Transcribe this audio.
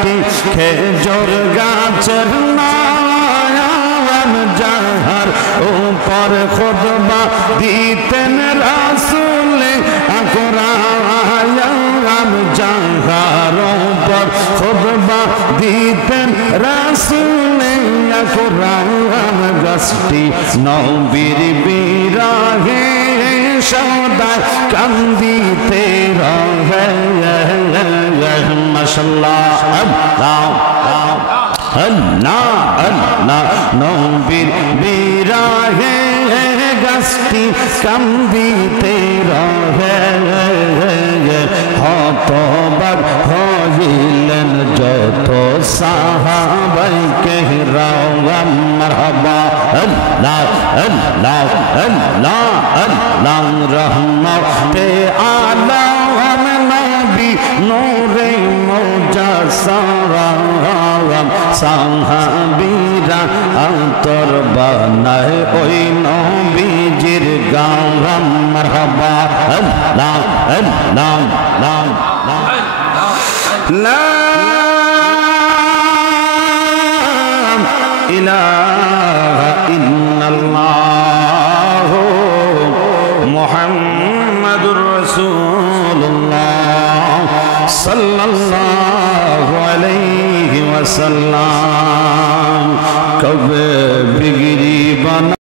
একটি খেজুর গাছের নাম যাহার উপর খুতবা দিতেন রাসূল আকরাম যাহার উপর খুতবা দিতেন রাসূল আকরাম গাছটি নবীর বিরহে সদা কান্দিতে রহে মাশাআল্লাহ আল্লাহ আল্লাহ আল্লাহ নবীর বিরহে গাছটি কান্দিতে রহে হতবাক হইলেন যত সাহাবায়ে কেরাম মারহাবা আল্লাহ আল্লাহ আল্লাহ আল্লাহ রহমতে আলম নবী নূরে মুজাসসাম সাহাবীরা অন্তর বানায় ওই নবীজির গাম মারহাবা আল্লাহ আল্লাহ লা ইলাহা ইল্লাল্লাহ মুহাম্মাদুর রাসূলুল্লাহ সাল্লাল্লাহু আলাইহি ওয়াসাল্লাম কবে বিগড়ি বানা